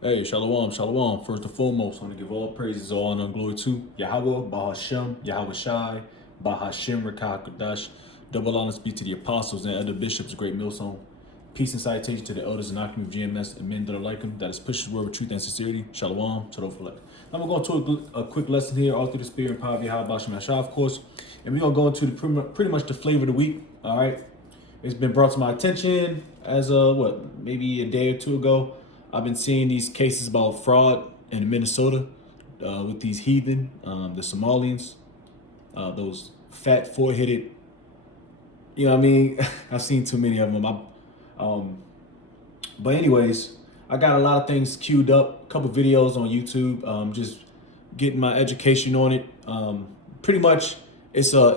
Hey, shalom, shalom. First and foremost, I want to give all praises, all honor, and glory to Yahweh, Bahashem, Yahweh Shai, Bahashem, Rekah Kadash. Double honors be to the apostles and other bishops, great millstone. Peace and salutation to the elders and Akim of GMS and men that are like him, that is pushes word with truth and sincerity. Shalom, shalom for life. Now we're going to a quick lesson here, all through the spirit and power of Yahweh, Bahashem, Yahshua, of course. And we're going to go into pretty much the flavor of the week, all right? It's been brought to my attention as maybe a day or two ago. I've been seeing these cases about fraud in Minnesota with these heathen, the Somalians, those fat four-headed. You know what I mean? I've seen too many of them. But anyways, I got a lot of things queued up. A couple videos on YouTube. Just getting my education on it. Pretty much, it's a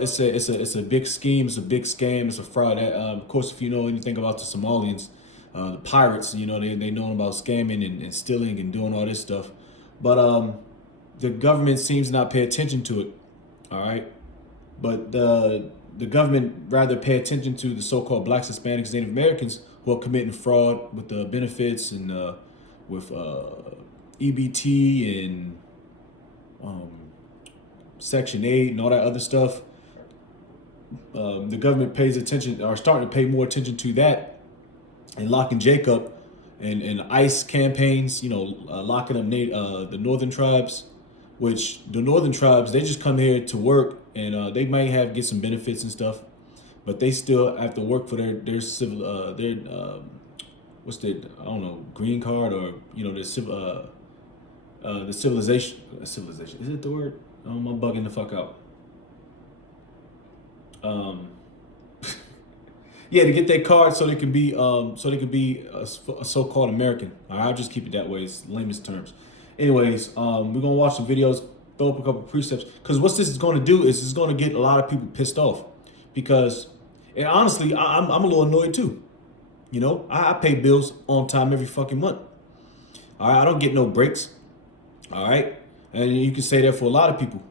big scheme. It's a big scam. It's a fraud. Of course, if you know anything about the Somalians, the pirates, you know, they know about scamming and stealing and doing all this stuff. But the government seems to not pay attention to it. All right, but the government rather pay attention to the so-called blacks, Hispanics, Native Americans who are committing fraud with the benefits and with EBT and um, Section 8 and all that other stuff. The government pays attention, or starting to pay more attention to that, and locking Jacob and ICE campaigns, you know, locking up the northern tribes, which the northern tribes, they just come here to work and they might get some benefits and stuff, but they still have to work for their civil what's their, I don't know, green card, or you know, the civilization, is it the word? I'm bugging the fuck out. Um, yeah, to get their card so they can be a so-called American. I'll just keep it that way. It's lamest terms. Anyways, we're gonna watch some videos, throw up a couple precepts, because what this is going to do is it's going to get a lot of people pissed off, because, and honestly, I'm a little annoyed too. You know, I pay bills on time every fucking month. All right, I don't get no breaks. All right, and you can say that for a lot of people.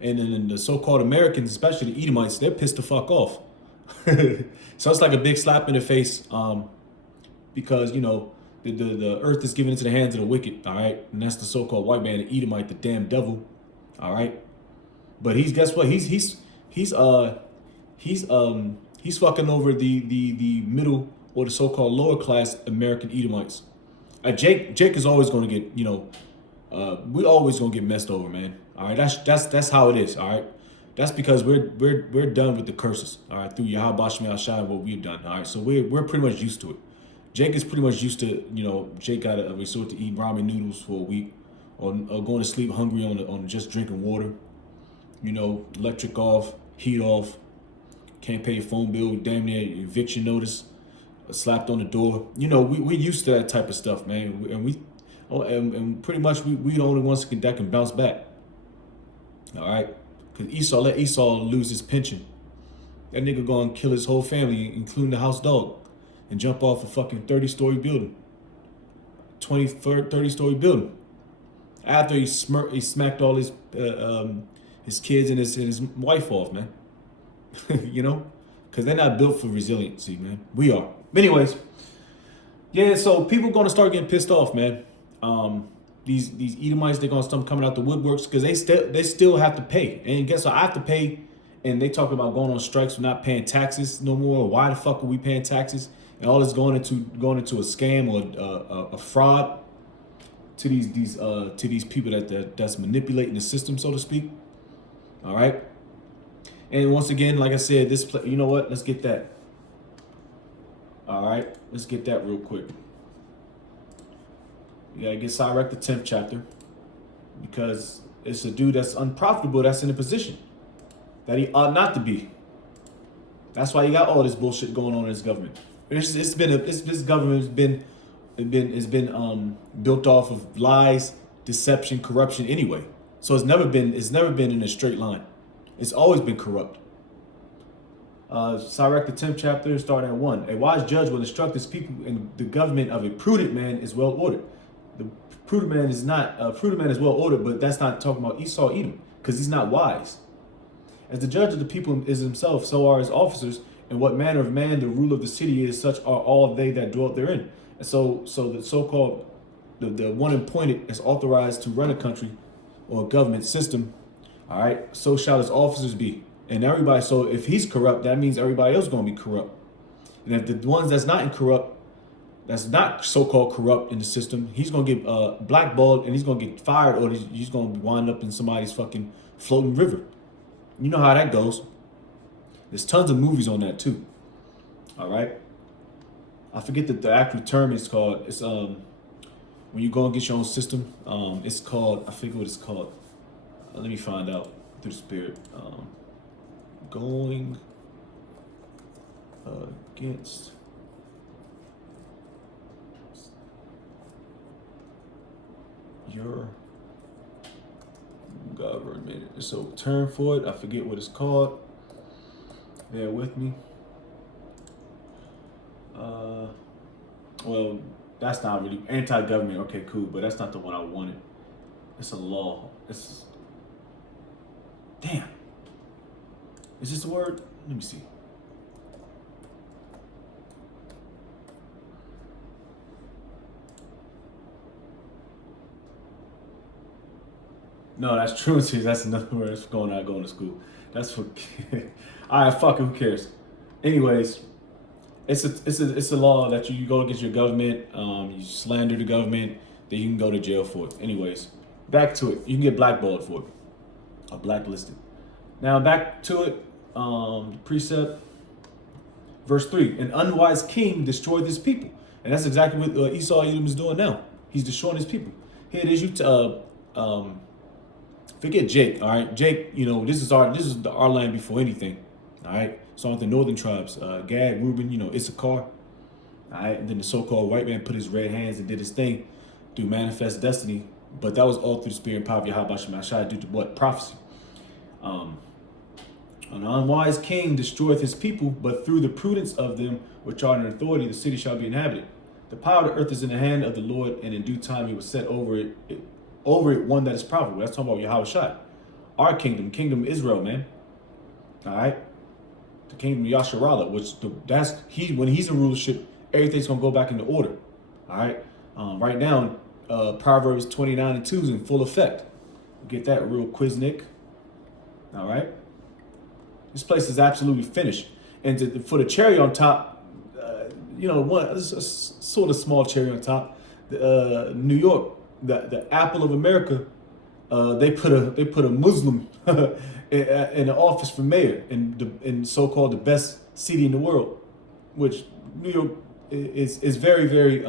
And then the so-called Americans, especially the Edomites, they're pissed the fuck off. So it's like a big slap in the face, because you know the earth is given into the hands of the wicked. All right, and that's the so-called white man, the Edomite, the damn devil. All right, but guess what? He's fucking over the middle, or the so-called lower class American Edomites. Jake is always going to get, you know, we always gonna get messed over, man. All right, that's how it is. All right, that's because we're done with the curses. All right, through Yahweh Bashem Yahshai, what we've done. All right, so we're pretty much used to it. Jake is pretty much used to, you know, Jake got to resort to eat ramen noodles for a week, or going to sleep hungry on just drinking water. You know, electric off, heat off, can't pay your phone bill, damn near eviction notice, slapped on the door. You know, we used to that type of stuff, man, and pretty much we the only ones that can bounce back. All right, because let Esau lose his pension. That nigga gonna kill his whole family, including the house dog, and jump off a fucking 30-story building, 30-story building. After he smacked all his kids and his wife off, man. You know, because they're not built for resiliency, man. We are. But anyways, yeah. So people gonna start getting pissed off, man. These Edomites, they're gonna start coming out the woodworks, because they still have to pay. And guess what? I have to pay. And they talk about going on strikes for not paying taxes no more. Why the fuck are we paying taxes? And all this going into a scam or a fraud to these people that's manipulating the system, so to speak. All right. And once again, like I said, you know what? Let's get that. All right, let's get that real quick. You gotta get Sirach the 10th chapter, because it's a dude that's unprofitable that's in a position that he ought not to be. That's why you got all this bullshit going on in this government. This government has been built off of lies, deception, corruption anyway. So it's never been in a straight line. It's always been corrupt. Sirach the 10th chapter, starting at 1. A wise judge will instruct his people, and the government of a prudent man is well ordered. The prudent man is well ordered, but that's not talking about Esau Edom, because he's not wise. As the judge of the people is himself, so are his officers, and what manner of man the ruler of the city is, such are all they that dwell therein. And so the so-called the one appointed as authorized to run a country or a government system, all right, so shall his officers be. And everybody, so if he's corrupt, that means everybody else is going to be corrupt. And if the ones that's not so-called corrupt in the system, he's going to get blackballed and he's going to get fired, or he's going to wind up in somebody's fucking floating river. You know how that goes. There's tons of movies on that too. All right. I forget the actual term it's called. It's when you go and get your own system. It's called, I forget what it's called. Let me find out through the spirit. Going against your government. So term for it, I forget what it's called. Bear with me. Well, that's not really anti-government. Okay, cool, but that's not the one I wanted. It's a law. It's damn. Is this the word? Let me see. No, that's truancy. That's another word. That's going to school. That's for. All right, fuck it. Who cares? Anyways, it's a law that you go against your government. You slander the government, then you can go to jail for it. Anyways, back to it. You can get blackballed for it, or blacklisted. Now back to it. The precept, verse 3: an unwise king destroyed his people, and that's exactly what Esau Edom is doing now. He's destroying his people. Here it is. Forget Jake. All right, Jake. You know, this is our land before anything. All right. So with the northern tribes, Gad, Reuben, Issachar. All right, and then the so-called white man put his red hands and did his thing through manifest destiny. But that was all through the spirit and power of Yahweh Shemashai due to what? Prophecy. An unwise king destroyeth his people, but through the prudence of them which are in authority, the city shall be inhabited. The power of the earth is in the hand of the Lord, and in due time he will set over it one that is profitable. That's talking about Yahweh Shai. Our kingdom Israel, man. All right. The kingdom of Yasharallah, when he's in rulership, everything's gonna go back into order. All right. Right now, Proverbs 29:2 is in full effect. Get that real Quiznik. All right. This place is absolutely finished. And for the cherry on top, a sort of small cherry on top, New York, the apple of America, they put a Muslim in the office for mayor in so-called the best city in the world, which New York is very, very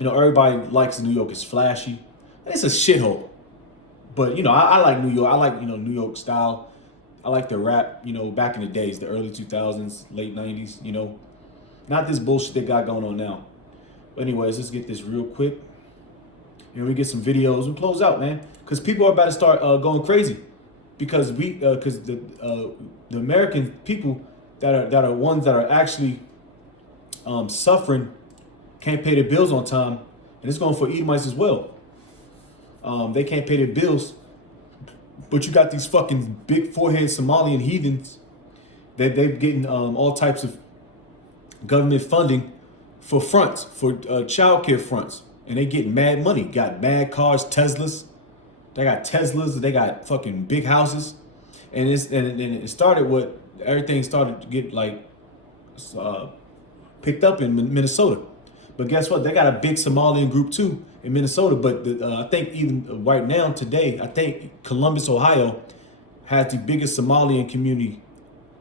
everybody likes New York. It's flashy. It's a shithole. But, I like New York. I like, New York style. I like the rap, back in the days, the early 2000s, late 90s, Not this bullshit they got going on now. But anyways, let's get this real quick. We get some videos and close out, man. Because people are about to start going crazy. Because the American people that are ones that are actually suffering can't pay their bills on time. And it's going for Edomites as well. They can't pay their bills, but you got these fucking big forehead Somalian heathens that they're getting all types of government funding for fronts, for childcare fronts, and they get mad money. Got mad cars, Teslas. They got Teslas. They got fucking big houses, and it started what everything started to get picked up in Minnesota. But guess what? They got a big Somalian group too in Minnesota. But I think even right now, today, I think Columbus, Ohio, has the biggest Somalian community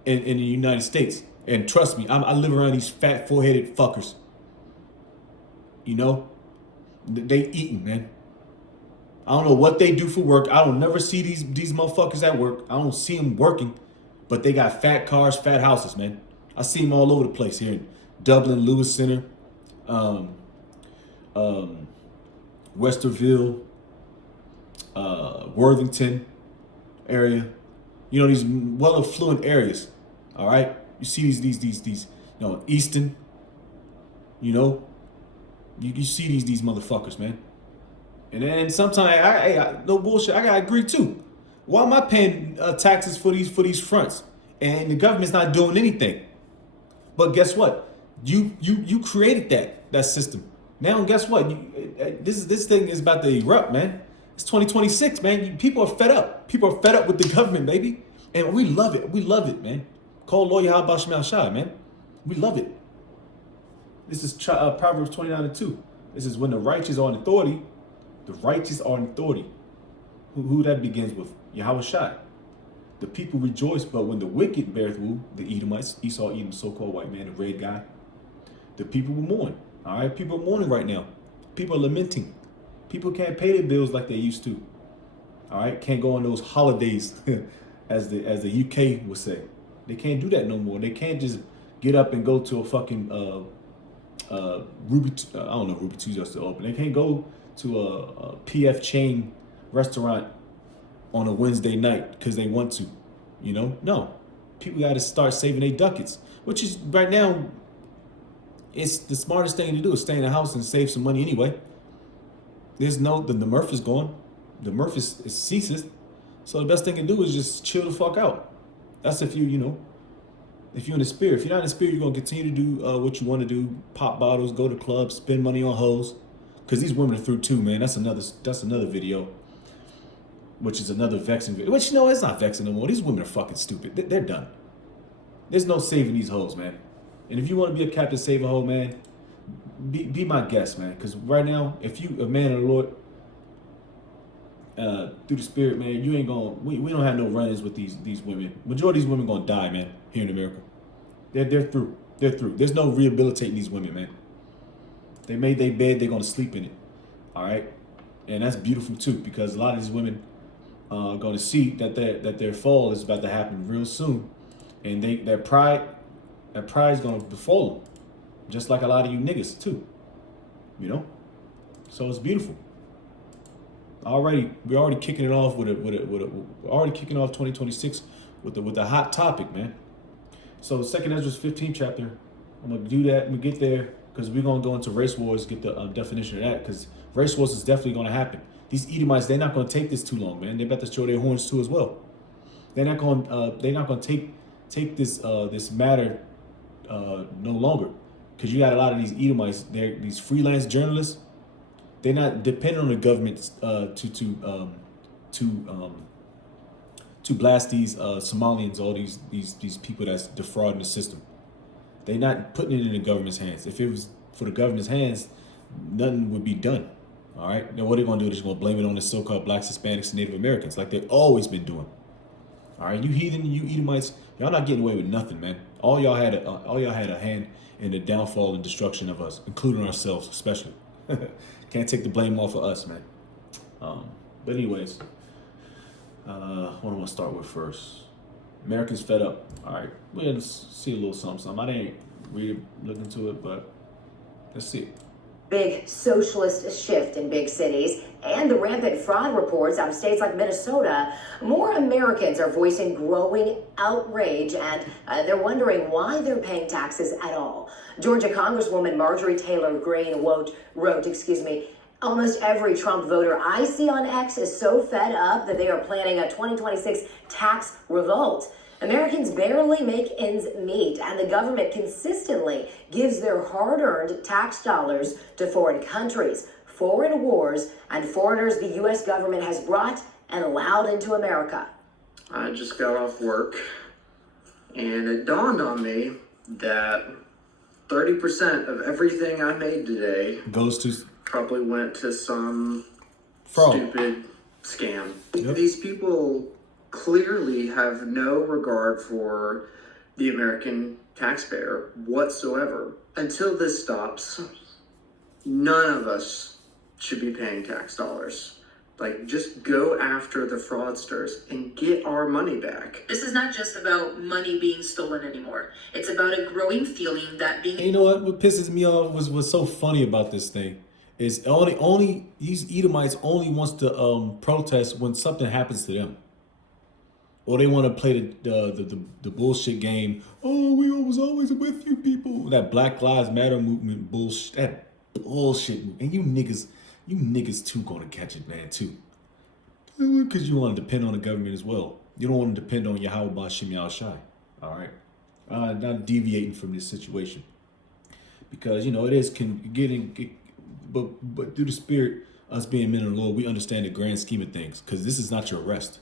in the United States. And trust me, I live around these fat, four-headed fuckers. They eating, man. I don't know what they do for work. I don't never see these motherfuckers at work. I don't see them working. But they got fat cars, fat houses, man. I see them all over the place here in Dublin, Lewis Center. Westerville, Worthington area, these well affluent areas. All right, you see these Easton, you see these motherfuckers, man. And then sometimes I no bullshit. I gotta agree too. Why am I paying taxes for these fronts and the government's not doing anything? But guess what? You created that system. Now, guess what? This thing is about to erupt, man. It's 2026, man. People are fed up. People are fed up with the government, baby. And we love it. We love it, man. Call lawyer how about Shemal Shai, man. We love it. This is Proverbs 29:2. This is when the righteous are in authority. The righteous are in authority. Who that begins with? Yahweh Shai. The people rejoice, but when the wicked beareth rule, the Edomites, Esau, Edom, so-called white man, the red guy, the people will mourn. All right, people are mourning right now. People are lamenting. People can't pay their bills like they used to. All right, can't go on those holidays, as the UK would say. They can't do that no more. They can't just get up and go to a fucking Ruby. I don't know, Ruby Tuesday still open. They can't go to a PF chain restaurant on a Wednesday night because they want to. You know, no. People got to start saving their ducats, which is right now. It's the smartest thing to do is stay in the house and save some money anyway. There's no, the Murph is gone. The Murph is ceases. So the best thing to do is just chill the fuck out. That's if you know, if you're in the spirit. If you're not in the spirit, you're going to continue to do what you want to do. Pop bottles, go to clubs, spend money on hoes. Because these women are through too, man. That's another video. Which is another vexing video. Which, it's not vexing no more. These women are fucking stupid. They're done. There's no saving these hoes, man. And if you want to be a captain, save a hoe, man, be my guest, man. Because right now, if you a man of the Lord, through the spirit, man, you ain't gonna. We don't have no run-ins with these women. Majority of these women gonna die, man. Here in America, they're through. They're through. There's no rehabilitating these women, man. They made their bed. They're gonna sleep in it. All right, and that's beautiful too, because a lot of these women are gonna see that their fall is about to happen real soon, and their pride. That pride's gonna befall them, just like a lot of you niggas too. You know, so it's beautiful. We're already kicking it off we're already kicking off 2026 with a hot topic, man. So 2nd Ezra 15 chapter, I'm gonna do that. We get there because we're gonna go into race wars, get the definition of that, because race wars is definitely gonna happen. These Edomites, they're not gonna take this too long, man. They about to show their horns too as well. They're not gonna take this matter. No longer, because you got a lot of these Edomites. They're these freelance journalists. They're not dependent on the government to blast these Somalians, all these people that's defrauding the system. They're not putting it in the government's hands. If it was for the government's hands, nothing would be done. All right. Now what they're gonna do is they're gonna blame it on the so-called Blacks, Hispanics, and Native Americans, like they've always been doing. All right, you heathen, you Edomites, y'all not getting away with nothing, man. All y'all had a hand in the downfall and destruction of us, including ourselves, especially. Can't take the blame off of us, man. But anyways, what do I want to start with first? Americans fed up. All right, we're gonna see a little something. I didn't really look into it, but let's see. Big socialist shift in big cities and the rampant fraud reports out of states like Minnesota, more Americans are voicing growing outrage, and they're wondering why they're paying taxes at all. Georgia Congresswoman Marjorie Taylor Greene wrote, almost every Trump voter I see on X is so fed up that they are planning a 2026 tax revolt. Americans barely make ends meet, and the government consistently gives their hard-earned tax dollars to foreign countries, foreign wars, and foreigners the U.S. government has brought and allowed into America. I just got off work, and it dawned on me that 30% of everything I made today goes to probably went to some fraud. Stupid scam. Yep. These people clearly have no regard for the American taxpayer whatsoever. Until this stops, none of us should be paying tax dollars. Like, just go after the fraudsters and get our money back. This is not just about money being stolen anymore. It's about a growing feeling that being... And you know what pisses me off was so funny about this thing is only these Edomites only wants to protest when something happens to them. Or they want to play the bullshit game. Oh, we was always with you people. That Black Lives Matter movement bullshit. That bullshit. And you niggas too gonna catch it, man, too. Because you want to depend on the government as well. You don't want to depend on Yahweh Bashim Shai. All right. Not deviating from this situation. Because, it is getting but through the spirit, us being men of the Lord, we understand the grand scheme of things. Because this is not your rest.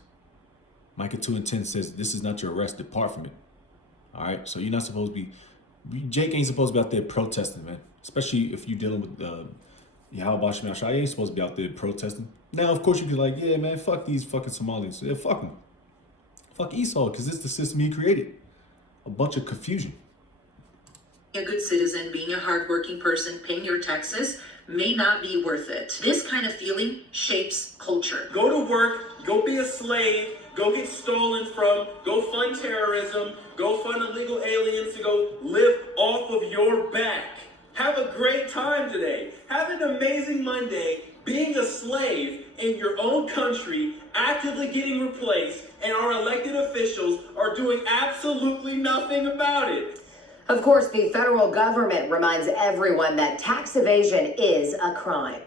Micah 2:10 says, this is not your rest. Depart from it. All right? So you're not supposed to be... Jake ain't supposed to be out there protesting, man. Especially if you're dealing with Yahweh Shemel Shai. You ain't supposed to be out there protesting. Now, of course, you be like, yeah, man, fuck these fucking Somalians. Yeah, fuck them. Fuck Esau, because this is the system he created. A bunch of confusion. A good citizen, being a hardworking person, paying your taxes may not be worth it. This kind of feeling shapes culture. Go to work, go be a slave, go get stolen from, go fund terrorism, go fund illegal aliens to go live off of your back. Have a great time today. Have an amazing Monday being a slave in your own country, actively getting replaced, and our elected officials are doing absolutely nothing about it. Of course, the federal government reminds everyone that tax evasion is a crime.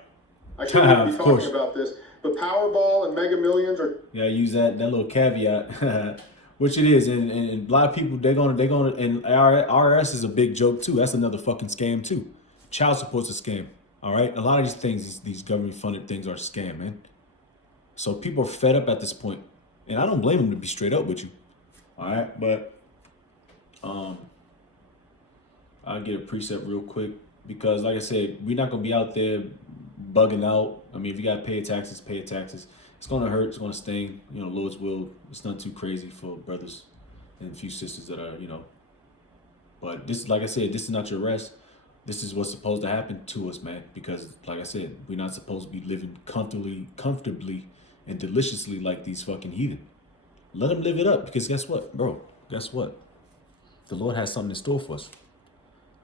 I shouldn't be Of talking course. about this, but Powerball and Mega Millions are Yeah, use that little caveat, which it is, and a lot of people they're gonna, and IRS is a big joke too. That's another fucking scam too. Child support's a scam. All right, a lot of these things, these government funded things, are a scam, man. So people are fed up at this point, and I don't blame them, to be straight up with you. All right, but I'll get a precept real quick because, like I said, we're not gonna be out there bugging out. I mean, if you gotta pay your taxes, pay your taxes. It's gonna hurt. It's gonna sting. You know, Lord's will. It's not too crazy for brothers and a few sisters that are, you know. But this, like I said, this is not your rest. This is what's supposed to happen to us, man. Because, like I said, we're not supposed to be living comfortably, and deliciously like these fucking heathen. Let them live it up. Because guess what, bro? Guess what? The Lord has something in store for us.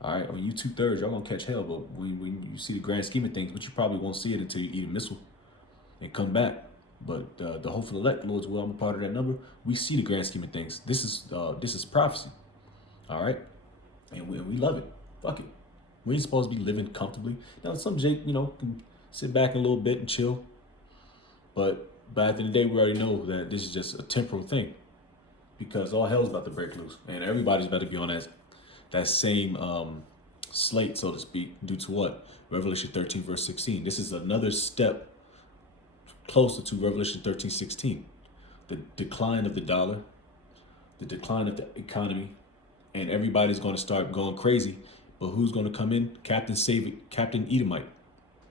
All right, I mean, you 2/3, y'all gonna catch hell, but when you see the grand scheme of things, but you probably won't see it until you eat a missile and come back. But the hopeful elect, Lord's will, I'm a part of that number. We see the grand scheme of things. This is prophecy. All right, and we love it. Fuck it. We ain't supposed to be living comfortably. Now, some Jake, you know, can sit back a little bit and chill. But at the end of the day, we already know that this is just a temporal thing, because all hell's about to break loose, and everybody's about to be on that same slate, so to speak, due to what? Revelation 13, verse 16. This is another step closer to Revelation 13, 16. The decline of the dollar, the decline of the economy, and everybody's going to start going crazy. But who's going to come in? Captain Edomite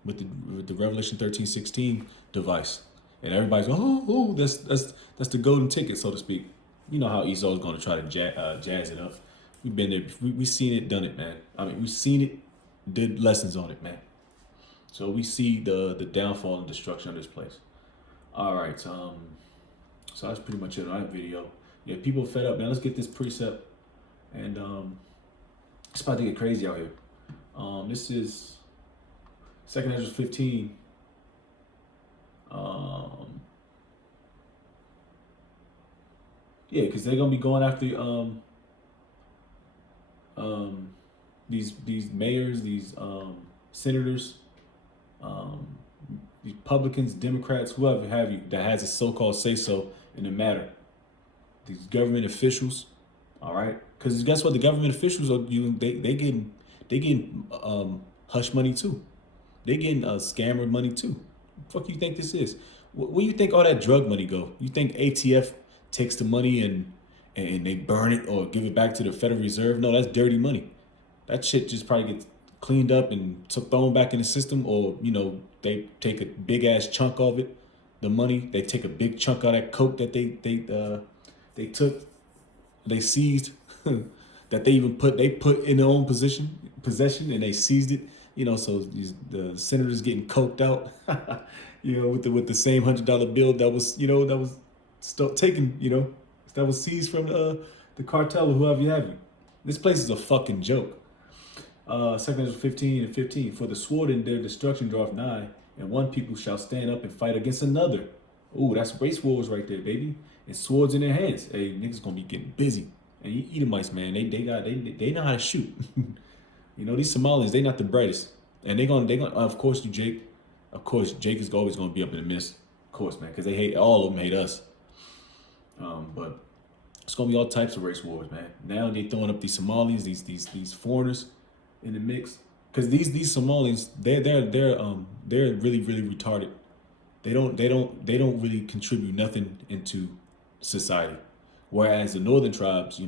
with the Revelation 13, 16 device. And everybody's going, oh, that's the golden ticket, so to speak. You know how Esau is going to try to jazz it up. We've been there. We've seen it, done it, man. I mean, we've seen it, did lessons on it, man. So we see the downfall and destruction of this place. All right. So that's pretty much it on that video. Yeah, people are fed up, man. Let's get this precept. And it's about to get crazy out here. This is 2 Ezra 15. Yeah, because they're gonna be going after these mayors, these senators, Republicans, Democrats, whoever have you that has a so-called say-so in the matter. These government officials, all right, because guess what? The government officials are they getting hush money too. They getting scammer money too. What the fuck you think this is? Where you think all that drug money go? You think ATF takes the money and they burn it or give it back to the Federal Reserve? No, that's dirty money. That shit just probably gets cleaned up and thrown back in the system, or, you know, they take a big ass chunk of it, the money. They take a big chunk of that coke that they took, they seized, that they put in their own possession, and they seized it. You know, so the senators getting coked out, you know, with the same $100 bill that was still taken, you know, that was seized from the cartel or whoever you have you. This place is a fucking joke. 2 Ezra 15 and 15. For the sword in their destruction draweth nigh, and one people shall stand up and fight against another. Ooh, that's race wars right there, baby. And swords in their hands. Hey, niggas gonna be getting busy. And you Edomites, man, they know how to shoot. You know, these Somalians, they not the brightest. And they gonna of course you Jake. Of course, Jake is always gonna be up in the midst. Of course, man, because they hate, all of them hate us. But it's gonna be all types of race wars, man. Now they throwing up these Somalians, these foreigners in the mix. Because these Somalians, they're really really retarded. They don't really contribute nothing into society. Whereas the northern tribes,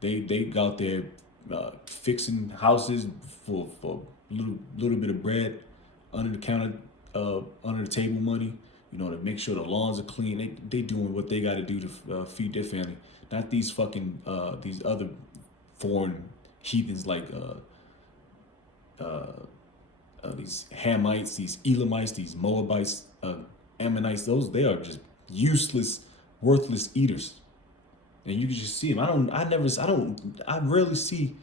they got there fixing houses for little bit of bread, under the counter, under the table money. To make sure the lawns are clean. They doing what they got to do to feed their family. Not these fucking these other foreign heathens like these Hamites, these Elamites, these Moabites, Ammonites. They are just useless, worthless eaters. And you can just see them. I rarely see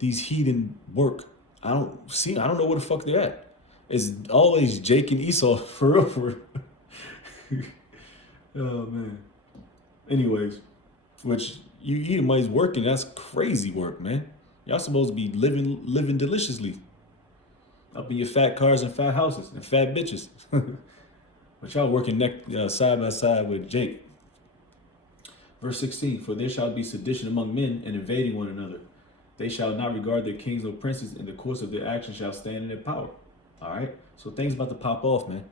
these heathen work. I don't know where the fuck they're at. It's always Jake and Esau for real. Oh man. Anyways, which you Edomites working, that's crazy work, man. Y'all supposed to be living deliciously. Up in your fat cars and fat houses and fat bitches. But y'all working side by side with Jake. Verse 16, for there shall be sedition among men and invading one another. They shall not regard their kings or princes, in the course of their actions shall stand in their power. All right? So things about to pop off, man.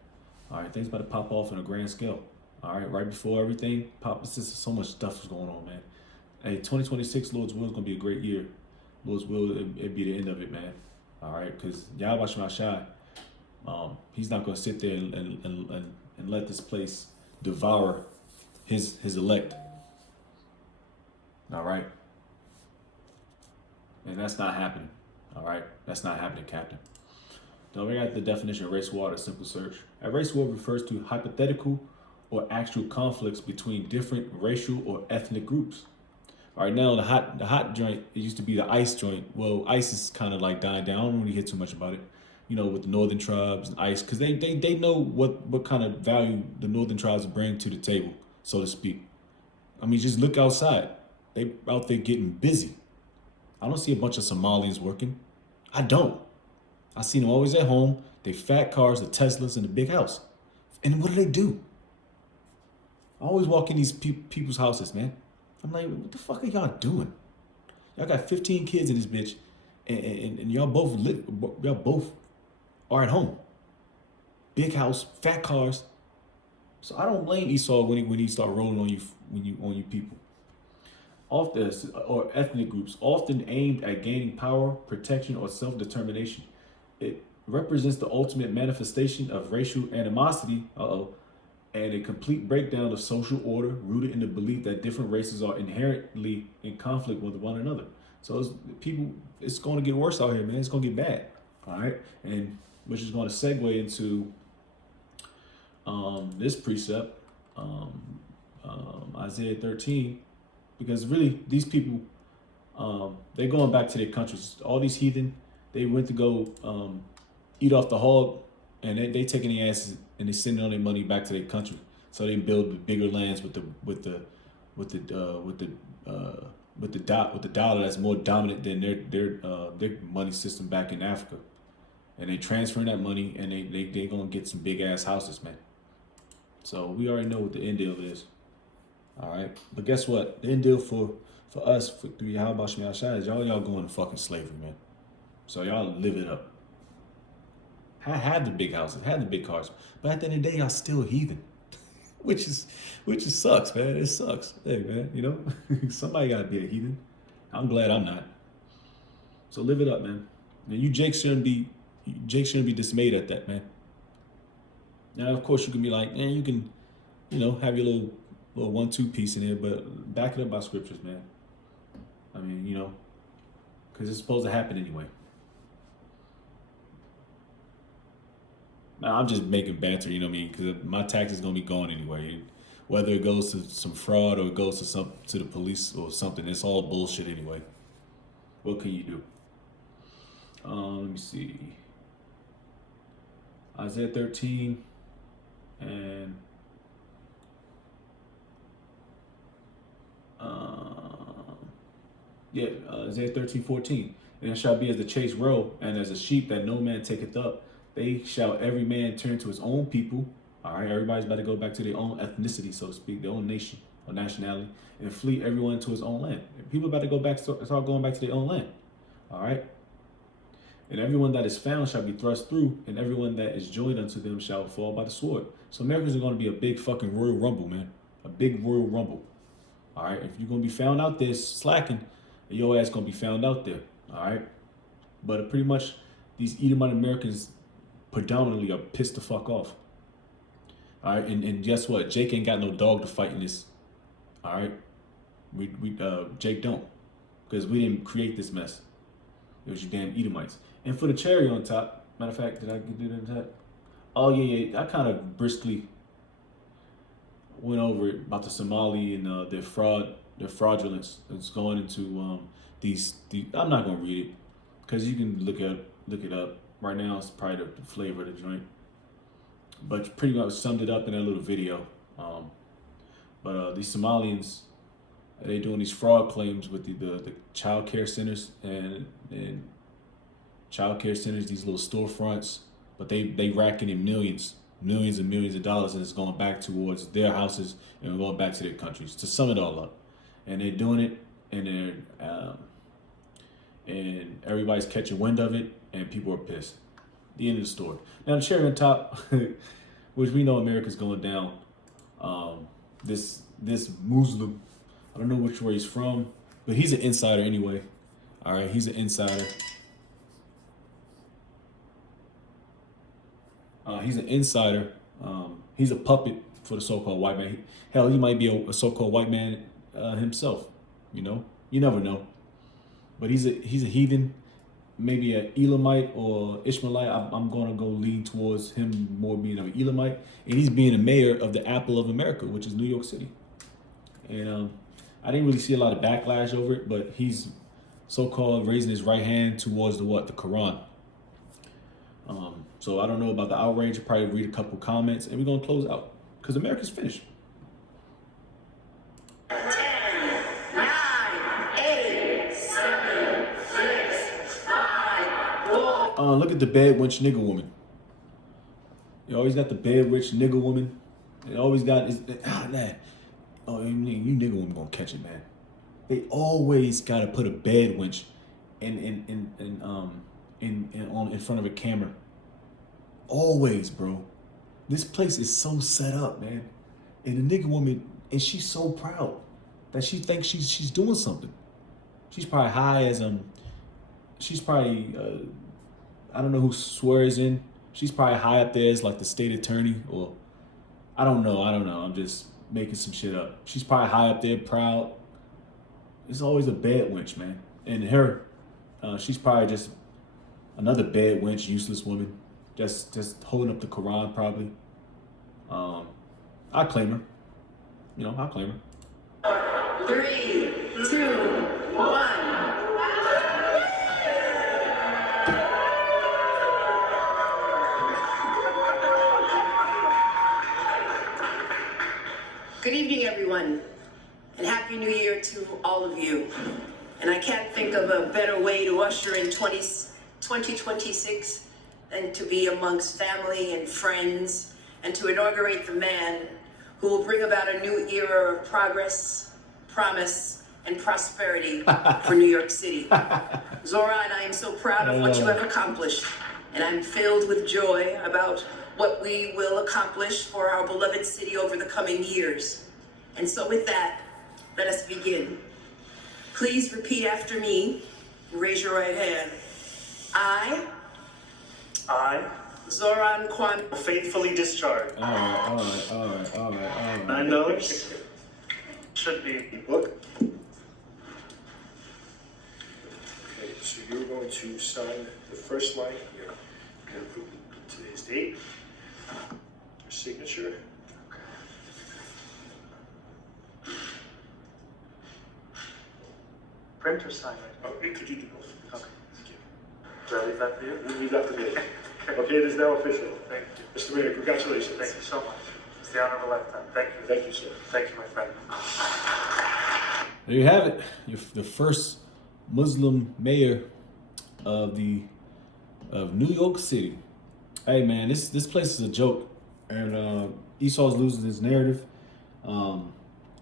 All right, things about to pop off on a grand scale. All right, right before everything pops, so much stuff is going on, man. Hey, 2026, Lord's will is going to be a great year. Lord's will, it'd be the end of it, man. All right, because Yahweh Shemashai, he's not going to sit there and let this place devour his elect. All right? And that's not happening. All right? That's not happening, Captain. Now we got the definition of race war at a simple search. A race war refers to hypothetical or actual conflicts between different racial or ethnic groups. All right, now the hot joint, it used to be the ICE joint. Well, ICE is kind of like dying down. I don't really hear too much about it, with the northern tribes and ICE, because they know what kind of value the northern tribes bring to the table, so to speak. I mean, just look outside. They out there getting busy. I don't see a bunch of Somalians working. I don't. I see them always at home. They fat cars, the Teslas, and the big house. And what do? I always walk in these people's houses, man. I'm like, what the fuck are y'all doing? Y'all got 15 kids in this bitch, and y'all both are at home. Big house, fat cars. So I don't blame Esau when he start rolling on you people. Often, or ethnic groups, often aimed at gaining power, protection, or self-determination. It represents the ultimate manifestation of racial animosity, and a complete breakdown of social order rooted in the belief that different races are inherently in conflict with one another. So it's going to get worse out here, man. It's going to get bad, all right? And which is going to segue into this precept, Isaiah 13, because really these people, they're going back to their countries. All these heathen, they went to go eat off the hog, and they taking their asses and they sending all their money back to their country, so they build bigger lands with the dollar that's more dominant than their money system back in Africa, and they transferring that money, and they gonna get some big ass houses, man. So we already know what the end deal is. All right, but guess what? The end deal for us, through Yahweh Shemel Shai, is y'all going to fucking slavery, man. So y'all live it up. I had the big houses, had the big cars, but at the end of the day, y'all still heathen, which sucks, man. It sucks. Hey, man, somebody gotta be a heathen. I'm glad I'm not. So live it up, man. Now Jake shouldn't be dismayed at that, man. Now, of course, you can be like, man, you can, have your little 1-2 piece in there, but back it up by scriptures, man. I mean, because it's supposed to happen anyway. Now, I'm just making banter, because my tax is going to be gone anyway. Whether it goes to some fraud or it goes to the police or something, it's all bullshit anyway. What can you do? Let me see. Isaiah 13 and Isaiah 13:14. And it shall be as the chased roe, and as a sheep that no man taketh up. They shall every man turn to his own people. All right, everybody's about to go back to their own ethnicity, so to speak, their own nation or nationality, and flee everyone to his own land. People about to start going back to their own land. All right. And everyone that is found shall be thrust through, and everyone that is joined unto them shall fall by the sword. So Americans are going to be a big fucking Royal Rumble, man. A big Royal Rumble. All right? If you're going to be found out there slacking, your ass going to be found out there. All right? But pretty much these Edomite Americans predominantly are pissed the fuck off. All right? And guess what? Jake ain't got no dog to fight in this. All right? Jake don't. Because we didn't create this mess. It was your damn Edomites. And for the cherry on top, matter of fact, did I get it on top? Oh, yeah. I kind of briskly went over it about the Somali and their fraudulence that's going into these. I'm not going to read it because you can look it up. Right now, it's probably the flavor of the joint. But pretty much summed it up in that little video. But these Somalians, they doing these fraud claims with the child care centers and child care centers, these little storefronts, but they racking in millions and millions of dollars, and it's going back towards their houses and going back to their countries. To sum it all up, and they're doing it, and they're and everybody's catching wind of it, and people are pissed. The end of the story. Now the cherry on top, which we know America's going down. This Muslim, I don't know which way he's from, but he's an insider anyway. All right, he's an insider. He's an insider. He's a puppet for the so-called white man. Hell, he might be a so-called white man himself. You know, you never know. But he's a heathen, maybe an Elamite or Ishmaelite. I'm gonna go lean towards him more being an Elamite, and he's being a mayor of the Apple of America, which is New York City. And I didn't really see a lot of backlash over it, but he's so-called raising his right hand towards the Quran. So I don't know about the outrage. I'll probably read a couple comments, and we're gonna close out because America's finished. 10, 9, 8, 7, 6, 5, 4. Look at the bad wench nigger woman. You always got the bad rich nigger woman. It always got man. Oh, you nigger woman gonna catch it, man. They always gotta put a bad wench in front of a camera. Always, bro. This place is so set up, man. And the nigger woman, and she's so proud that she thinks she's doing something. She's probably high as she's probably I don't know who swears in. She's probably high up there as like the state attorney, or I don't know. I'm just making some shit up. She's probably high up there, proud. It's always a bad wench, man. And her, she's probably just another bad wench, useless woman, just holding up the Quran, probably. I claim her. You know, I claim her. 3, 2, 1. Good evening, everyone, and Happy New Year to all of you. And I can't think of a better way to usher in 2026 than to be amongst family and friends and to inaugurate the man who will bring about a new era of progress, promise, and prosperity for New York City. Zoran, I am so proud of what you have accomplished, and I'm filled with joy about what we will accomplish for our beloved city over the coming years. And so with that, let us begin. Please repeat after me. Raise your right hand. I, Zoran Kwan, will faithfully discharge. All right. My notes should be Look. Okay, so you're going to sign the first line here. You're going to put today's date, your signature. print or sign Oh, could you do both? Okay. Thank you. Do I leave that for you? We'll leave that to me. Okay, it is now official. Thank you. Mr. Mayor, congratulations. Thank you so much. It's the honor of a lifetime. Thank you. Thank you, sir. Thank you, my friend. There you have it. The first Muslim mayor of New York City. Hey man, this place is a joke, and Esau's losing his narrative.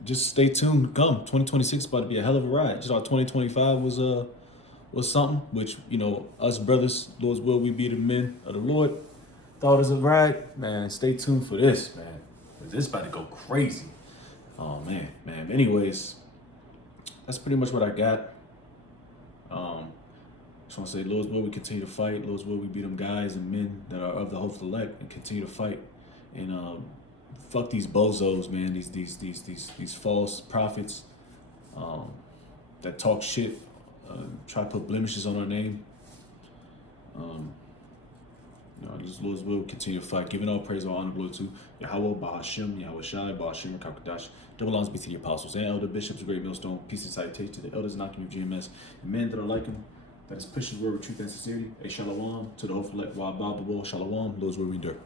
Just stay tuned. 2026 about to be a hell of a ride. Just like 2025 was something, which, you know, us brothers, Lord's will, we be the men of the Lord, thought it was a ride. Man, stay tuned for this, man. 'Cause this about to go crazy. Oh, man. Anyways, that's pretty much what I got. Just want to say, Lord's will, we continue to fight. Lord's will, we be them guys and men that are of the hopeful elect and continue to fight. And fuck these bozos, man. These false prophets that talk shit, try to put blemishes on our name. This Lord's will continue to fight. Giving all praise, all honor, glory to Yahweh, Bahashim, Yahweh Shai, Bahashim, Kakadash. Double honors be to the apostles and elder bishops, great millstone. Peace and salutation to the elders knocking of GMS and men that are like him, that is pushing the word of truth and sincerity. A shalom to the hopeful elect, Wa Abba, Shalom, Lord's will we endure.